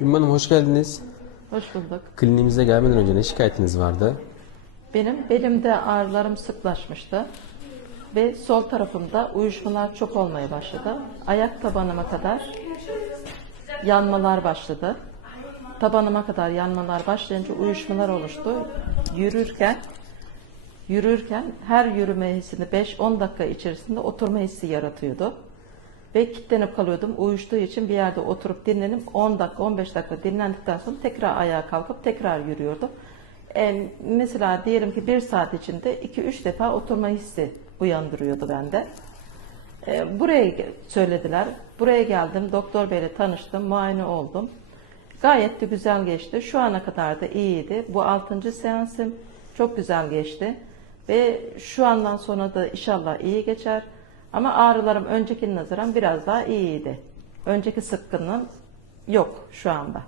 Ümmü Hanım hoş geldiniz. Hoş bulduk. Kliniğimize gelmeden önce ne şikayetiniz vardı? Benim belimde ağrılarım sıklaşmıştı. Ve sol tarafımda uyuşmalar çok olmaya başladı. Ayak tabanıma kadar yanmalar başladı. Tabanıma kadar yanmalar başlayınca uyuşmalar oluştu. Yürürken yürürken her yürüme hissini 5-10 dakika içerisinde oturma hissi yaratıyordu. Ve kilitlenip kalıyordum. Uyuştuğu için bir yerde oturup dinlenip 10 dakika 15 dakika dinlendikten sonra tekrar ayağa kalkıp tekrar yürüyordum. E, mesela diyelim ki bir saat içinde 2-3 defa oturma hissi uyandırıyordu bende. E, buraya söylediler. Buraya geldim. Doktor beyle tanıştım. Muayene oldum. Gayet de güzel geçti. Şu ana kadar da iyiydi. Bu 6. seansım çok güzel geçti. Ve şu andan sonra da inşallah iyi geçer. Ama ağrılarım önceki nazaran biraz daha iyiydi. Önceki sıkkınlığım yok şu anda.